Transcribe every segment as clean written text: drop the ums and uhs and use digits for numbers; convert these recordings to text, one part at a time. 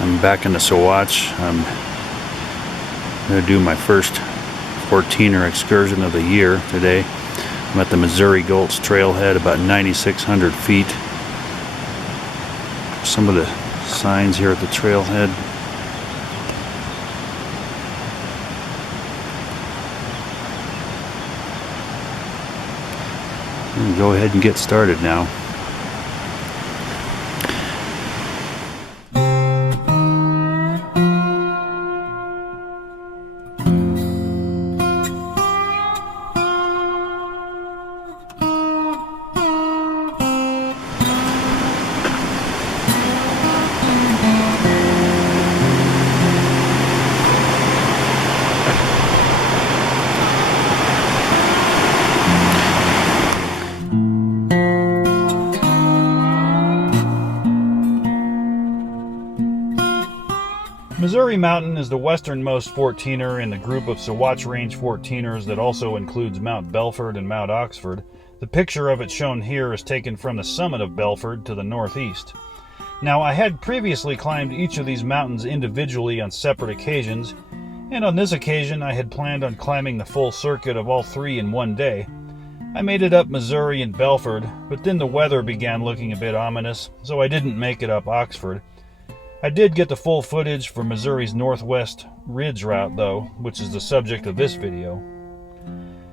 I'm back in the Sawatch. I'm going to do my first 14er excursion of the year today. I'm at the Missouri Gulch Trailhead, about 9,600 feet. Some of the signs here at the trailhead. We'll go ahead and get started now. Missouri Mountain is the westernmost 14er in the group of Sawatch Range 14ers that also includes Mount Belford and Mount Oxford. The picture of it shown here is taken from the summit of Belford to the northeast. Now, I had previously climbed each of these mountains individually on separate occasions, and on this occasion I had planned on climbing the full circuit of all three in one day. I made it up Missouri and Belford, but then the weather began looking a bit ominous, so I didn't make it up Oxford. I did get the full footage for Missouri's Northwest Ridge route though, which is the subject of this video.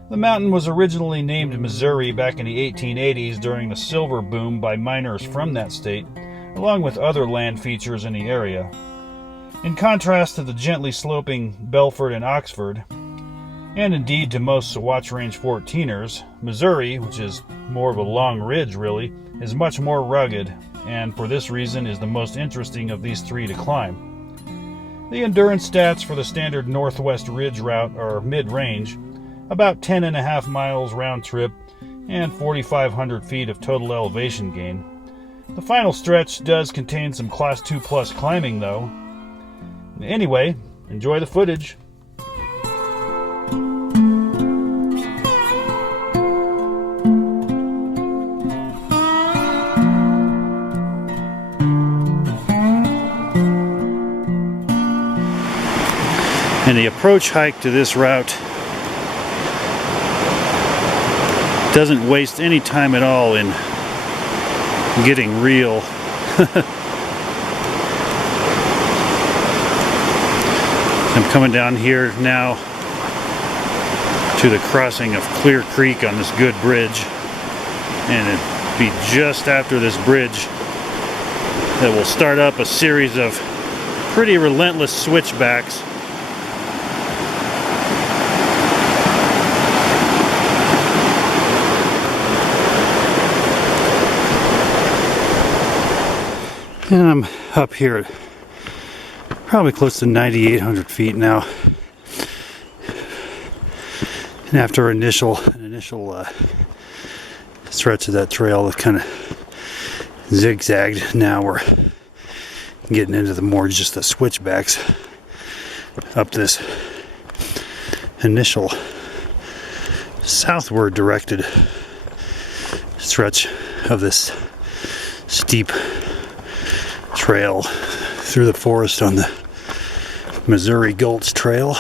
The mountain was originally named Missouri back in the 1880s during the silver boom by miners from that state, along with other land features in the area. In contrast to the gently sloping Belford and Oxford, and indeed to most Sawatch Range 14ers, Missouri, which is more of a long ridge really, is much more rugged, and for this reason is the most interesting of these three to climb. The endurance stats for the standard Northwest Ridge route are mid-range, about 10.5 miles round trip, and 4,500 feet of total elevation gain. The final stretch does contain some Class 2 plus climbing though. Anyway, enjoy the footage. And the approach hike to this route doesn't waste any time at all in getting real. I'm coming down here now to the crossing of Clear Creek on this good bridge, and it'll be just after this bridge that will start up a series of pretty relentless switchbacks. And I'm up here at probably close to 9,800 feet now. And after an initial stretch of that trail that kind of zigzagged, now we're getting into the more just the switchbacks up this initial southward directed stretch of this steep trail through the forest on the Missouri Gulch Trail.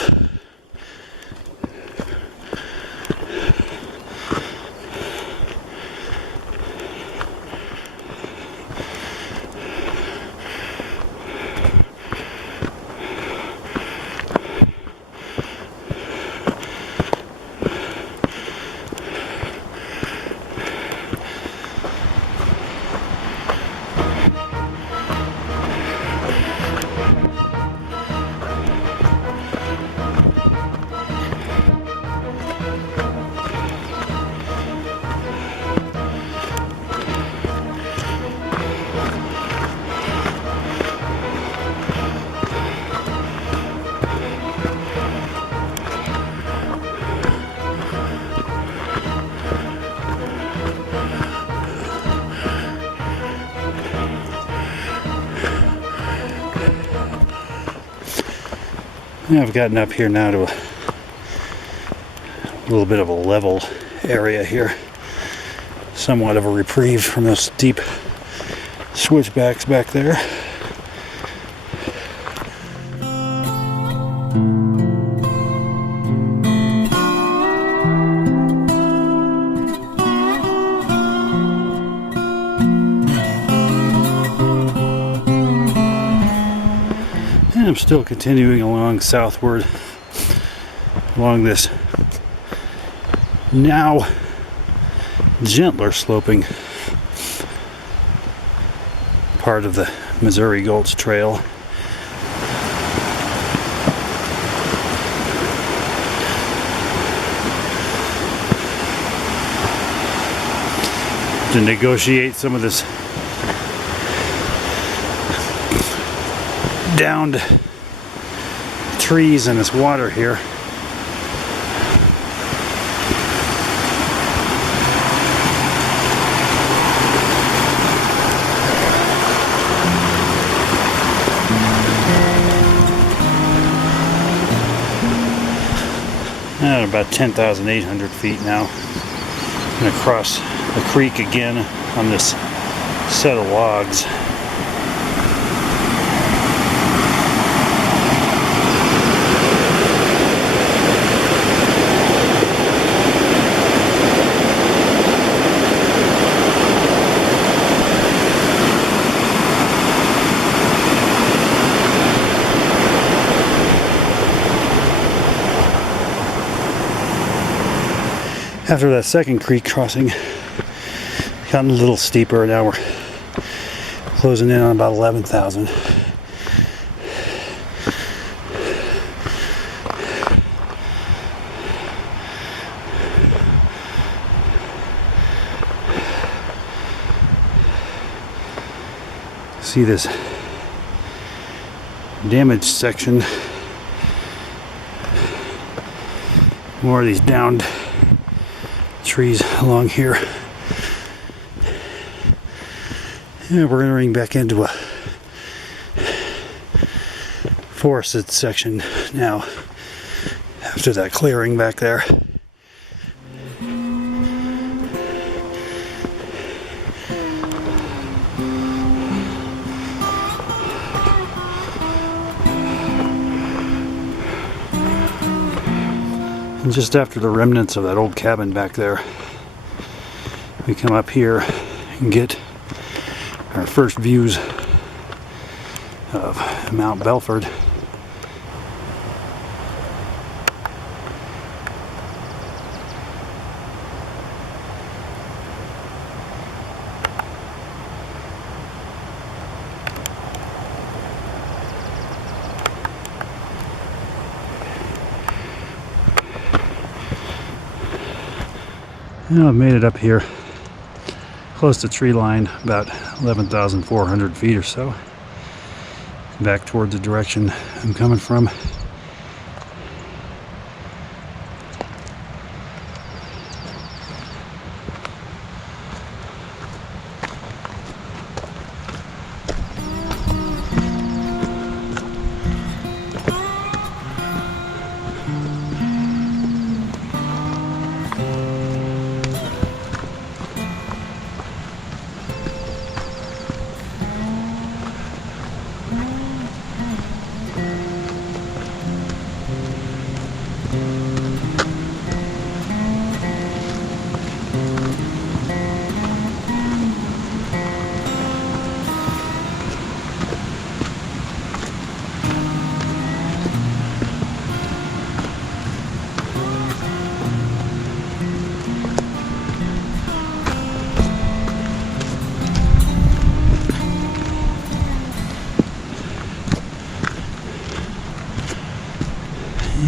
I've gotten up here now to a little bit of a level area here. Somewhat of a reprieve from those steep switchbacks back there. And I'm still continuing along southward along this now gentler sloping part of the Missouri Gulch Trail. To negotiate some of this downed trees and this water here. At about 10,800 feet now. I'm going to cross the creek again on this set of logs. After that second creek crossing, gotten a little steeper. Now we're closing in on about 11,000. See this damaged section. More of these downed trees along here. And we're entering back into a forested section now after that clearing back there. And just after the remnants of that old cabin back there, we come up here and get our first views of Mount Belford. Now I've made it up here close to tree line, about 11,400 feet or so, back towards the direction I'm coming from.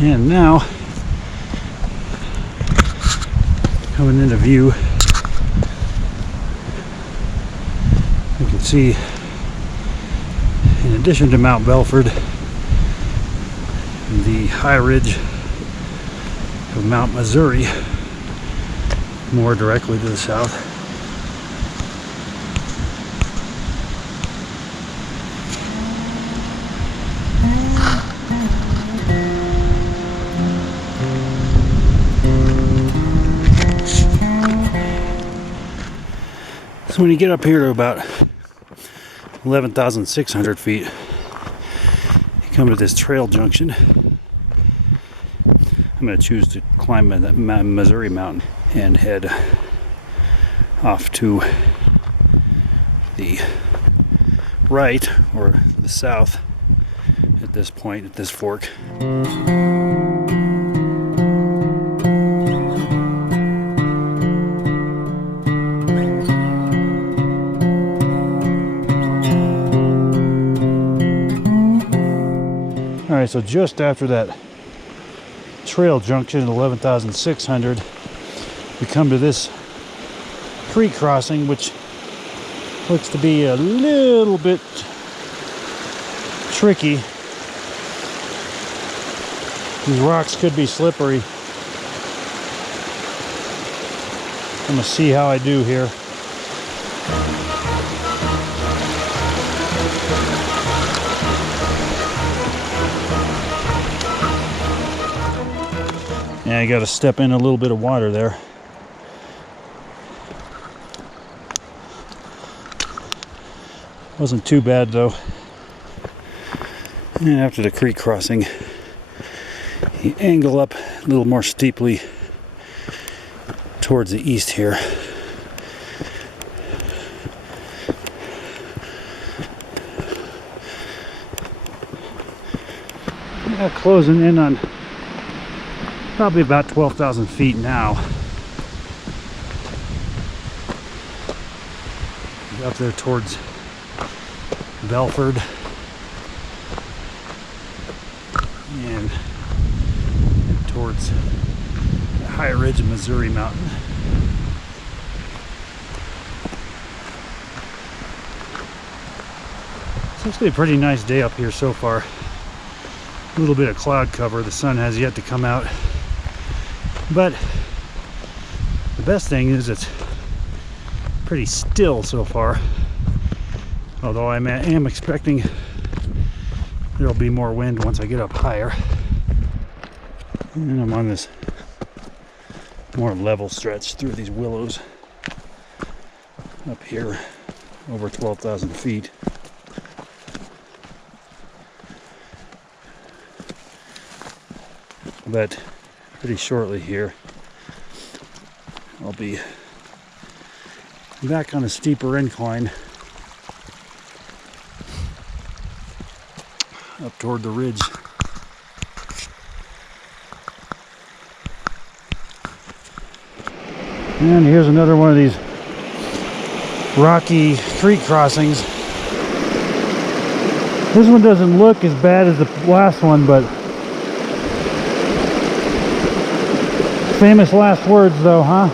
And now, coming into view, you can see, in addition to Mount Belford, the high ridge of Mount Missouri, more directly to the south. So when you get up here to about 11,600 feet, you come to this trail junction. I'm going to choose to climb that Missouri mountain and head off to the right or the south at at this point, at this fork. Alright, so just after that trail junction at 11,600, we come to this creek crossing, which looks to be a little bit tricky. These rocks could be slippery. I'm gonna see how I do here. Yeah, I got to step in a little bit of water there. Wasn't too bad though. And after the creek crossing, you angle up a little more steeply towards the east here. Yeah, closing in on probably about 12,000 feet now. Up there towards Belford and towards the high ridge of Missouri Mountain. It's actually a pretty nice day up here so far. A little bit of cloud cover. The sun has yet to come out. But the best thing is it's pretty still so far. Although I am expecting there'll be more wind once I get up higher. And I'm on this more level stretch through these willows up here over 12,000 feet. But pretty shortly here I'll be back on a steeper incline up toward the ridge. And here's another one of these rocky creek crossings. This one doesn't look as bad as the last one, but famous last words though, huh?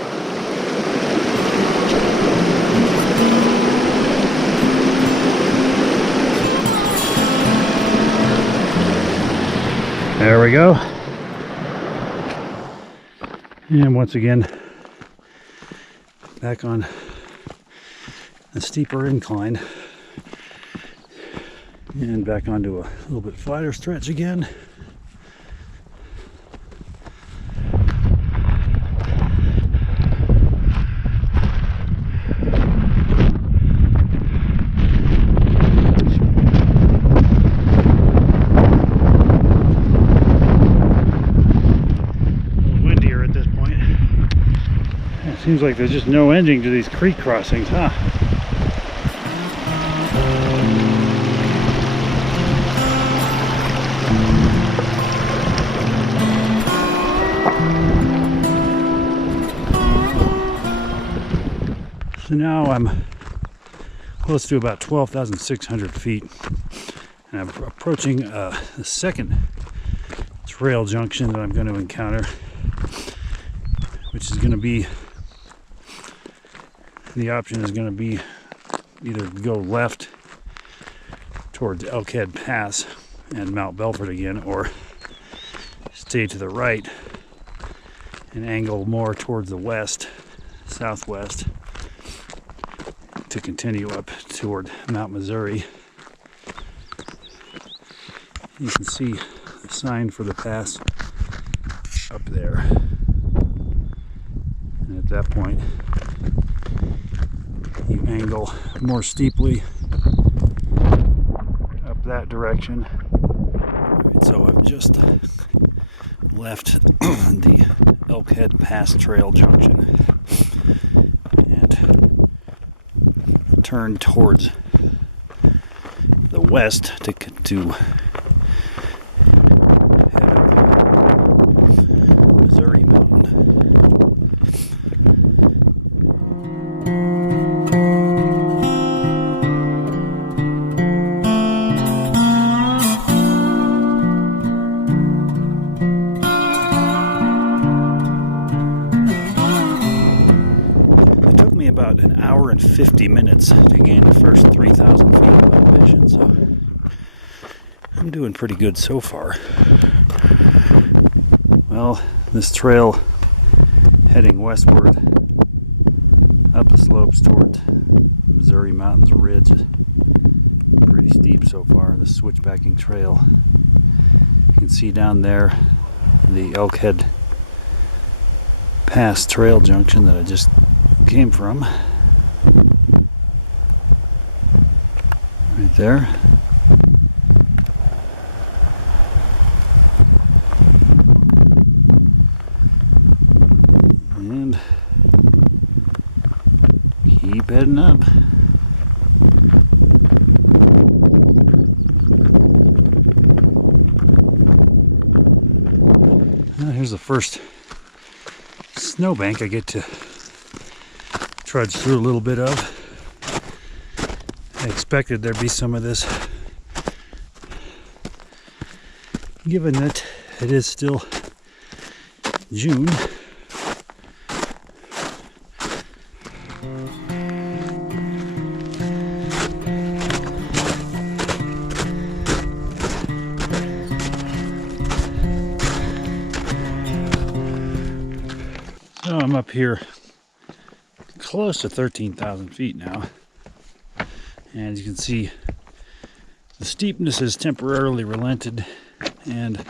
There we go. And once again, back on a steeper incline. And back onto a little bit flatter stretch again. Seems like there's just no ending to these creek crossings, huh? So now I'm close to about 12,600 feet, and I'm approaching the second trail junction that I'm going to encounter, which is going to be, the option is going to be either go left towards Elkhead Pass and Mount Belford again, or stay to the right and angle more towards the west, southwest, to continue up toward Mount Missouri. You can see the sign for the pass up there. And at that point, you angle more steeply up that direction. Alright, so I've just left the Elkhead Pass Trail junction and turned towards the west to about an hour and 50 minutes to gain the first 3,000 feet of elevation, so I'm doing pretty good so far. Well, this trail heading westward up the slopes toward Missouri Mountains Ridge is pretty steep so far, the switchbacking trail. You can see down there the Elkhead Pass trail junction that I just came from. Right there. And keep heading up. Well, here's the first snowbank I get to trudge through a little bit of. I expected there'd be some of this, given that it is still June. So I'm up here close to 13,000 feet now, and as you can see, the steepness is temporarily relented and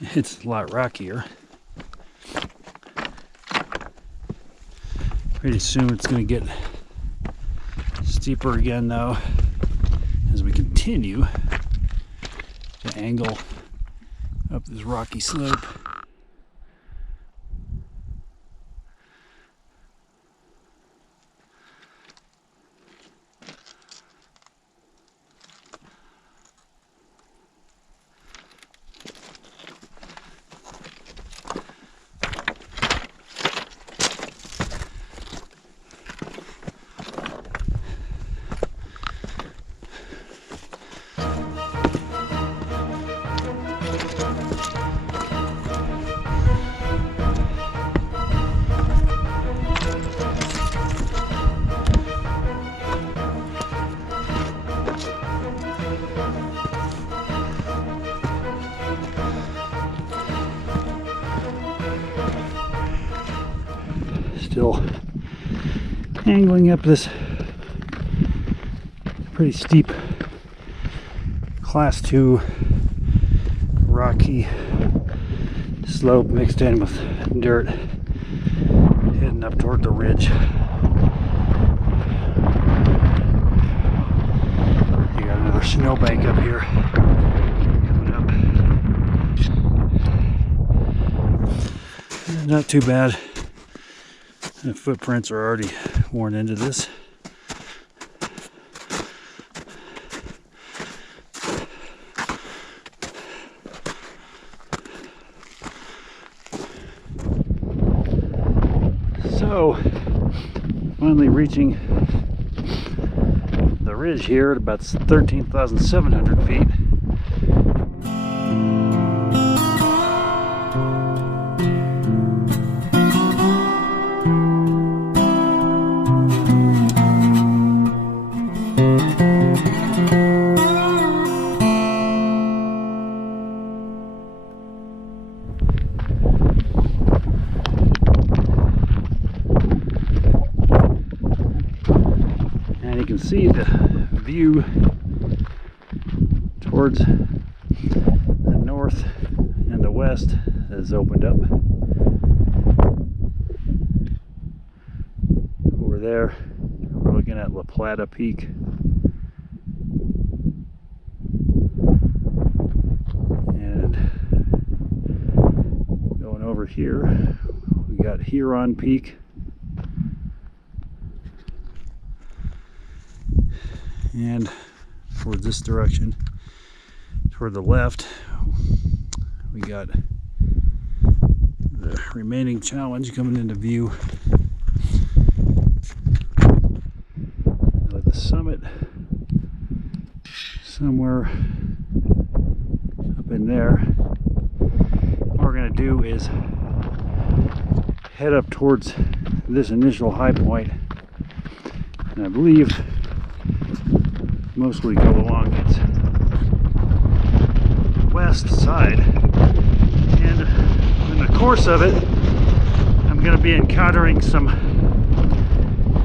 it's a lot rockier. Pretty soon it's going to get steeper again though as we continue to angle up this rocky slope. Still angling up this pretty steep class 2 rocky slope mixed in with dirt heading up toward the ridge. You got another snowbank up here coming up. Not too bad. The footprints are already worn into this. So, finally reaching the ridge here at about 13,700 feet. See the view towards the north and the west has opened up. Over there we're looking at La Plata Peak, and going over here we got Huron Peak. And towards this direction, toward the left, we got the remaining challenge coming into view. At the summit, somewhere up in there, what we're going to do is head up towards this initial high point And I believe mostly go along its west side. And in the course of it, I'm going to be encountering some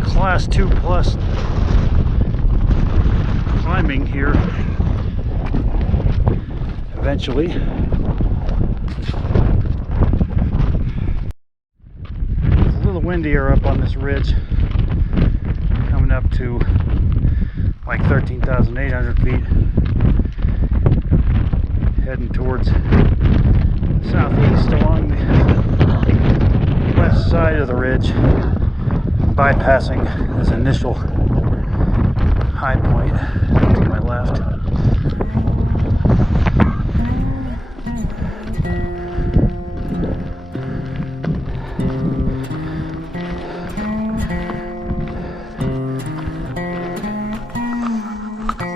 Class 2 plus climbing here eventually. It's a little windier up on this ridge, coming up to like 13,800 feet, heading towards the southeast along the west side of the ridge, bypassing this initial high point to my left.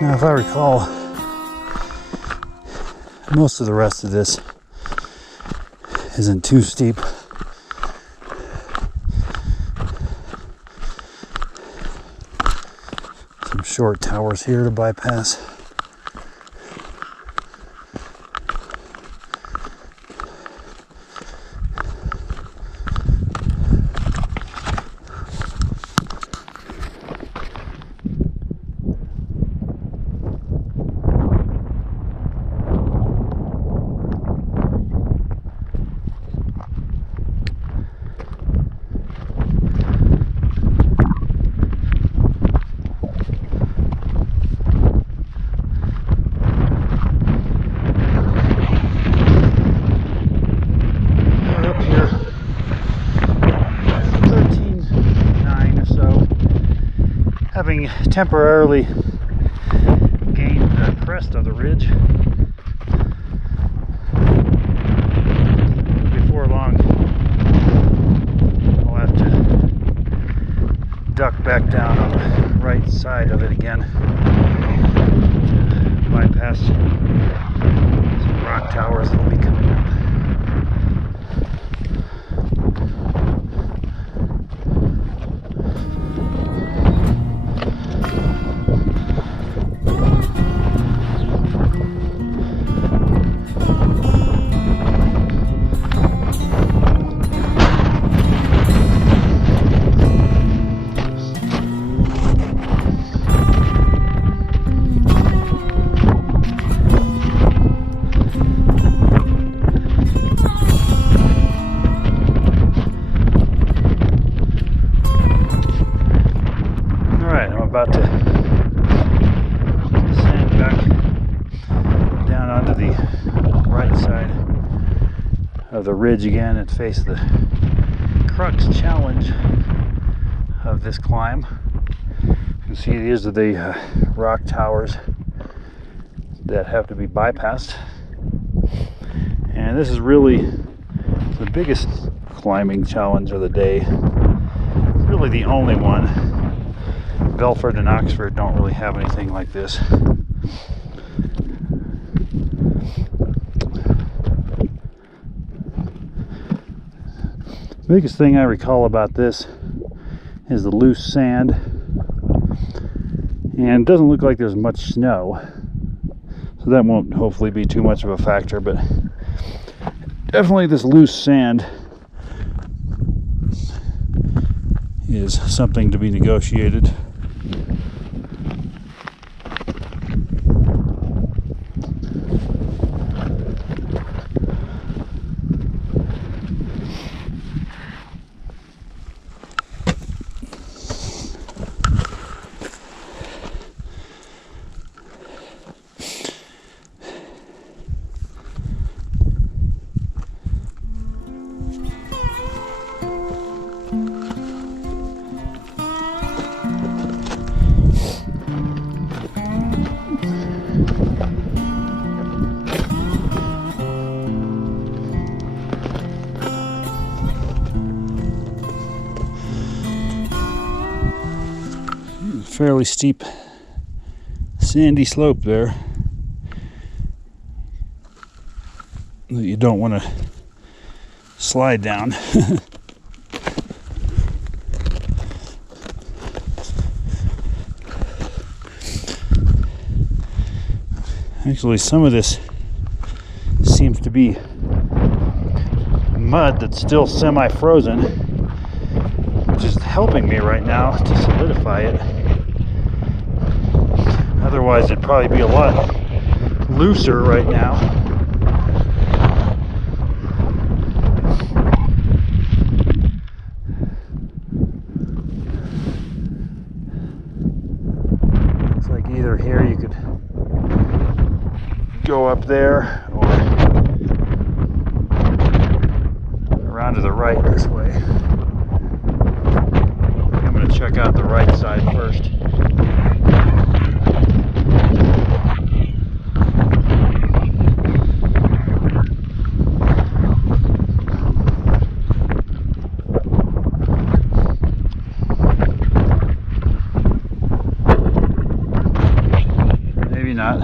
Now, if I recall, most of the rest of this isn't too steep. Some short towers here to bypass. Having temporarily gained the crest of the ridge, before long I'll have to duck back down on the right side of it again to bypass some rock towers that will be coming up. About to descend back down onto the right side of the ridge again and face the Crux challenge of this climb. You can see these are the rock towers that have to be bypassed, and this is really the biggest climbing challenge of the day. It's really the only one. Belford and Oxford don't really have anything like this. The biggest thing I recall about this is the loose sand, and it doesn't look like there's much snow, so that won't hopefully be too much of a factor, but definitely this loose sand is something to be negotiated. Fairly steep sandy slope there that you don't want to slide down. Actually, some of this seems to be mud that's still semi-frozen, which is helping me right now to solidify it. Otherwise, it'd probably be a lot looser right now. Looks like either here you could go up there or around to the right this way. I'm going to check out the right side first. Maybe not.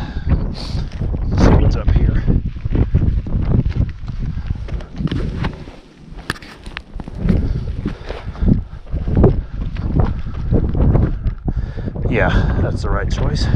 Let's see what's up here. Yeah, that's the right choice.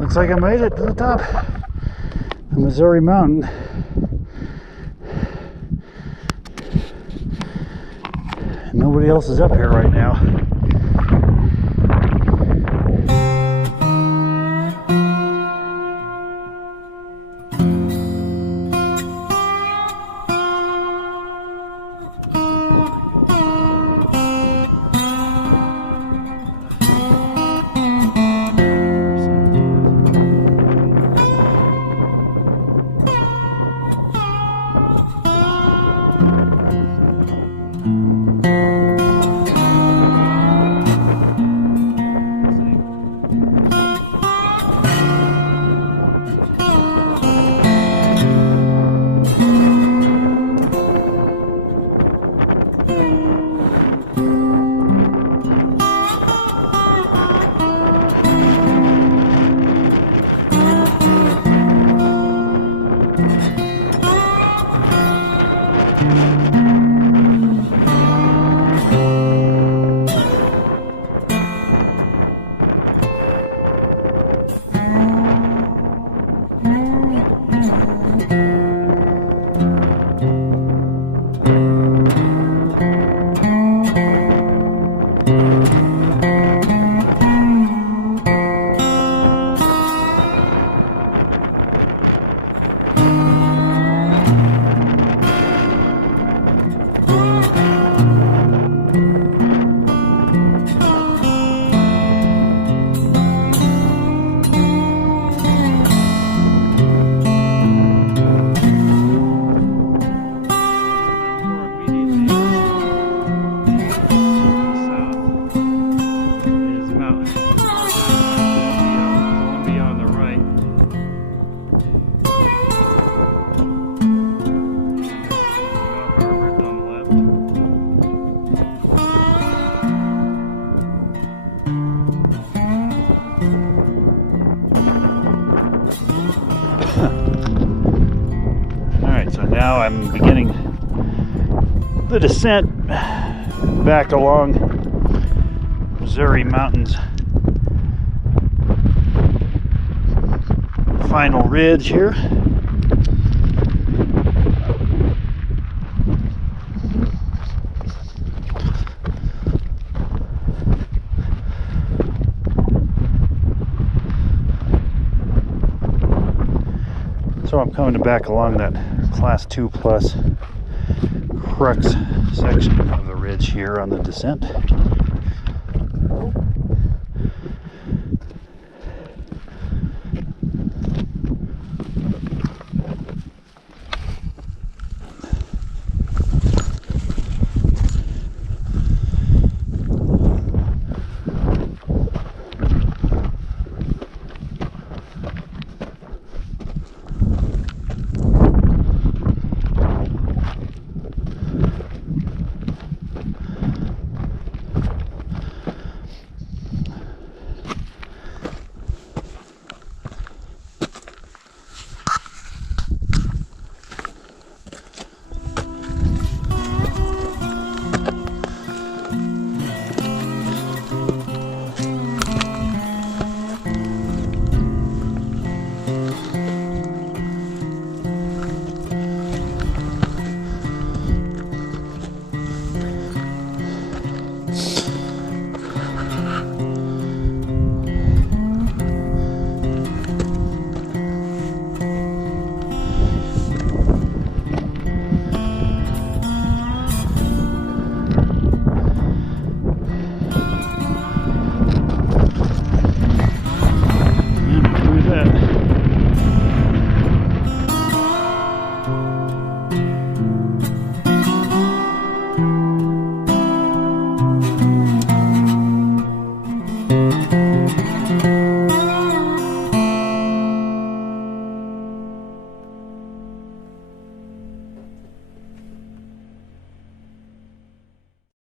Looks like I made it to the top of Missouri Mountain. Nobody else is up here right now. now I'm beginning the descent back along Missouri Mountains final ridge here. So I'm coming back along that class 2 plus Crux section of the ridge here on the descent.